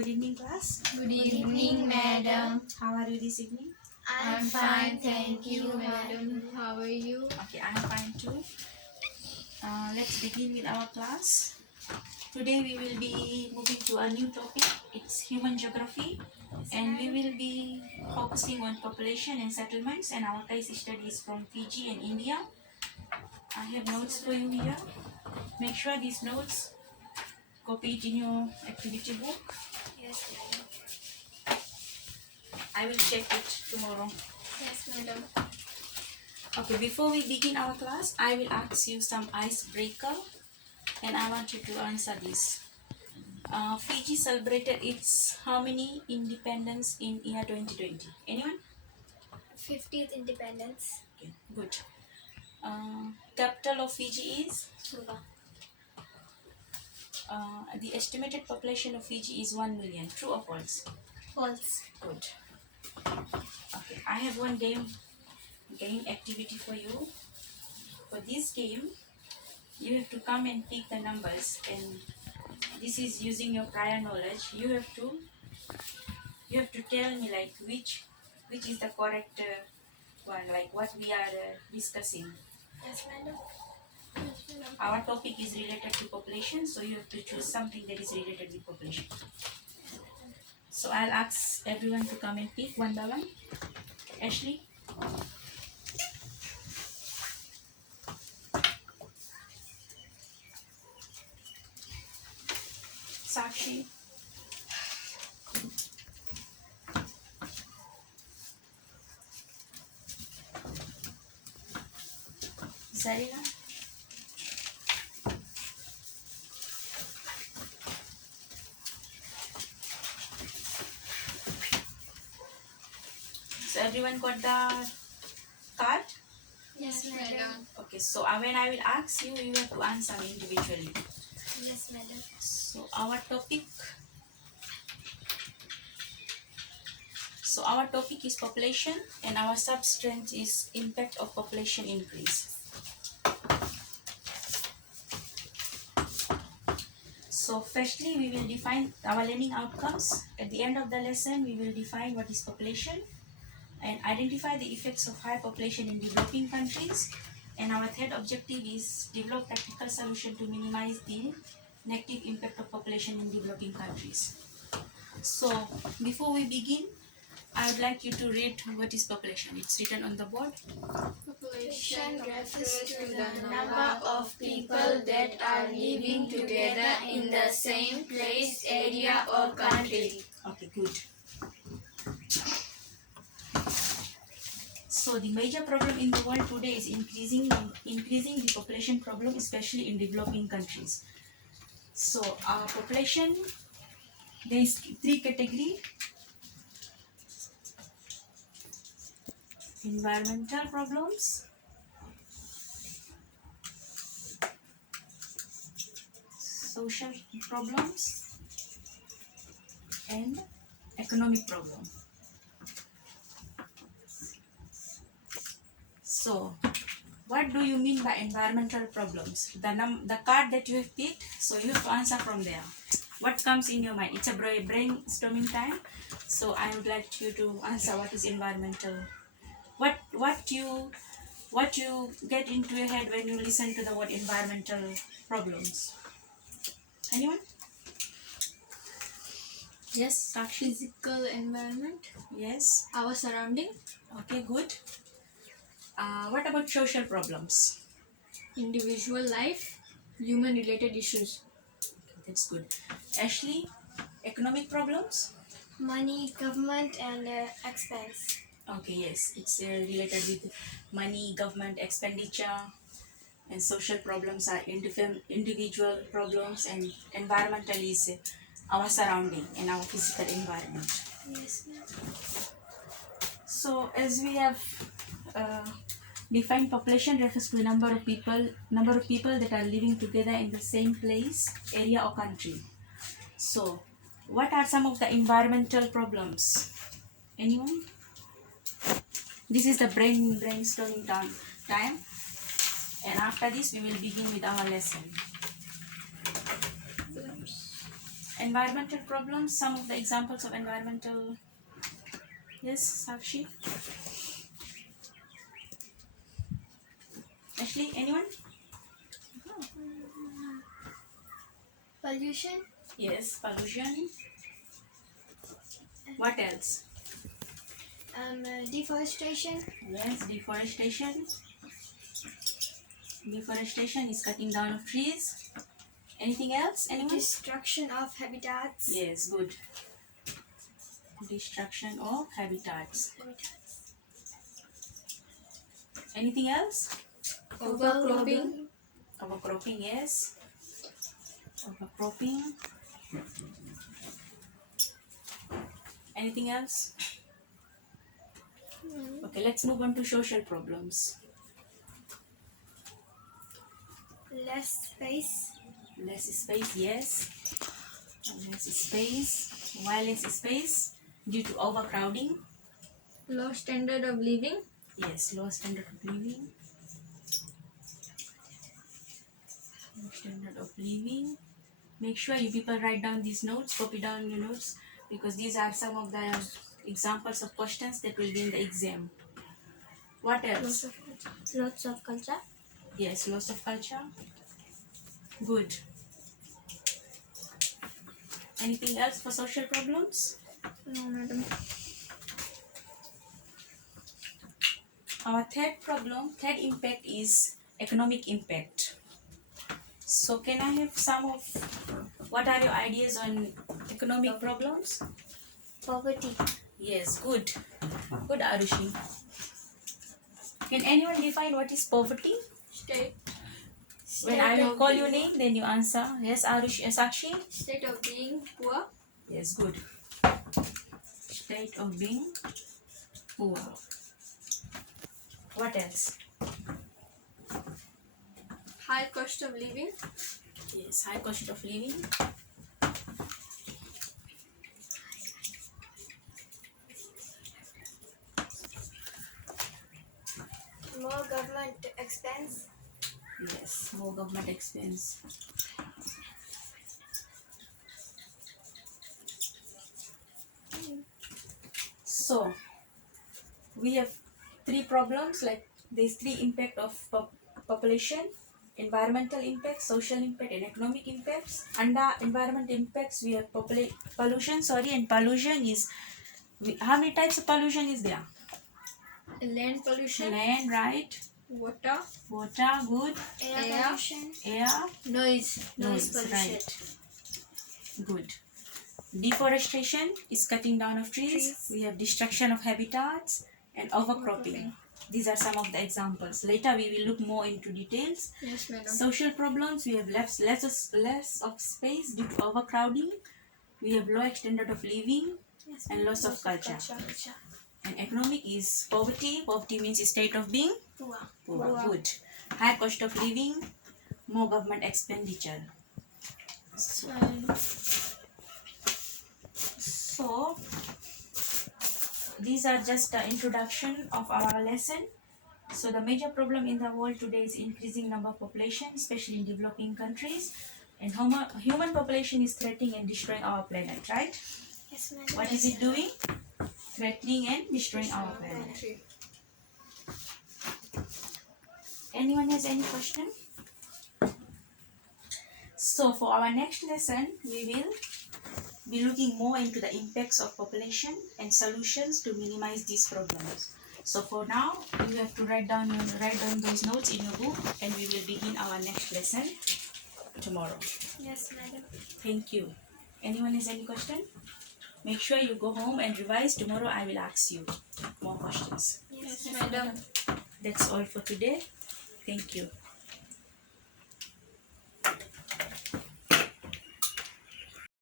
Good evening, class. Good evening, madam. How are you this evening? I'm fine, thank you, madam. How are you? Okay, I'm fine too. Let's begin with our class. Today we will be moving to a new topic. It's human geography, and we will be focusing on population and settlements. And our case study is from Fiji and India. I have notes for you here. Make sure these notes copy it in your activity book. Yes, madam. I will check it tomorrow. Yes, madam. Okay, before we begin our class, I will ask you some icebreaker, and I want you to answer this. Fiji celebrated its how many independence in year 2020? Anyone? 50th independence. Okay, good. Capital of Fiji is? Suva. The estimated population of Fiji is 1 million. True or false? False. Good. Okay, I have one game activity for you. For this game, you have to come and pick the numbers, and this is using your prior knowledge. You have to tell me like which is the correct one, like what we are discussing. Yes, madam. Our topic is related to population, so you have to choose something that is related with population. So I'll ask everyone to come and pick one by one. Ashley? Sakshi? Zarina? So everyone got the card? Yes, madam. Okay, so when I will ask you, you have to answer me individually. Yes, madam. So our topic is population, and our substrate is impact of population increase. So firstly, we will define our learning outcomes. At the end of the lesson, we will define what is population and identify the effects of high population in developing countries. And our third objective is develop practical solution to minimize the negative impact of population in developing countries. So before we begin, I would like you to read what is population. It's written on the board. Population refers to the number of people that are living together in the same place, area, or country. Okay, good. So the major problem in the world today is increasing the population problem, especially in developing countries. So our population, there is three categories: environmental problems, social problems, and economic problem. So what do you mean by environmental problems? The card that you have picked, so you have to answer from there. What comes in your mind? It's a brainstorming time. So I would like you to answer what is environmental. What you get into your head when you listen to the word environmental problems? Anyone? Yes, Sakshi? Physical environment. Yes. Our surrounding. Okay, good. What about social problems? Individual life. Human related issues. That's good. Ashley, economic problems? Money, government, and expense. Okay, yes, it's related with money, government expenditure, and social problems are individual problems, and environmental is our surrounding and our physical environment. Yes, ma'am. So as we have defined, population refers to the number of people that are living together in the same place, area, or country. So what are some of the environmental problems? Anyone? This is the brainstorming time, and after this we will begin with our lesson. Environmental problems, some of the examples of environmental. Yes, Sakshi? Ashley, anyone? Pollution, Yes, pollution. What else? deforestation, Yes, deforestation. Deforestation is cutting down of trees. Anything else? Anyone? destruction of habitats. Yes, good. Destruction of habitats. Anything else? Overcrowding, Overcropping, yes. Overcropping. Anything else? Okay, let's move on to social problems. less space, Less space, yes. Less space. Why less space? Due to overcrowding. low standard of living, Yes, low standard of living. Low standard of living. Make sure you people write down these notes, copy down your notes, because these are some of the examples of questions that will be in the exam. What else? lots of culture, Yes, loss of culture. Good. Anything else for social problems? no madam, Our third impact is economic impact. So can I have some of, what are your ideas on economic problems? poverty, Yes, good. Good, Arushi. Can anyone define what is poverty? state When I will call your name, then you answer. Yes, Arushi, Sakshi? state of being poor, Yes, good. State of being poor. What else? high cost of living, Yes, high cost of living. more government expense, Yes, more government expense. So, we have three problems, like there's three impact of population, environmental impact, social impact, and economic impacts. Under environment impacts, we have pollution, and pollution is, how many types of pollution is there? land pollution, Land, right? water, Good. air pollution, Air, noise pollution. right. Good. Deforestation is cutting down of trees. We have destruction of habitats and overcropping. These are some of the examples. Later we will look more into details. Yes, madam. Social problems, we have less of space due to overcrowding. We have low standard of living Yes, and loss of culture. And economic is poverty. Poverty means state of being Poor. poor. Good. High cost of living, more government expenditure. So these are just the introduction of our lesson. So the major problem in the world today is increasing number of population, especially in developing countries, and human population is threatening and destroying our planet, right? Yes, madam. What is it doing? Threatening and destroying our planet. Anyone has any question? So for our next lesson, we will be looking more into the impacts of population and solutions to minimize these problems. So for now, you have to write down those notes in your book, and we will begin our next lesson tomorrow. Yes, madam. Thank you. Anyone has any question? Make sure you go home and revise. Tomorrow I will ask you more questions. Yes, madam. That's all for today. Thank you.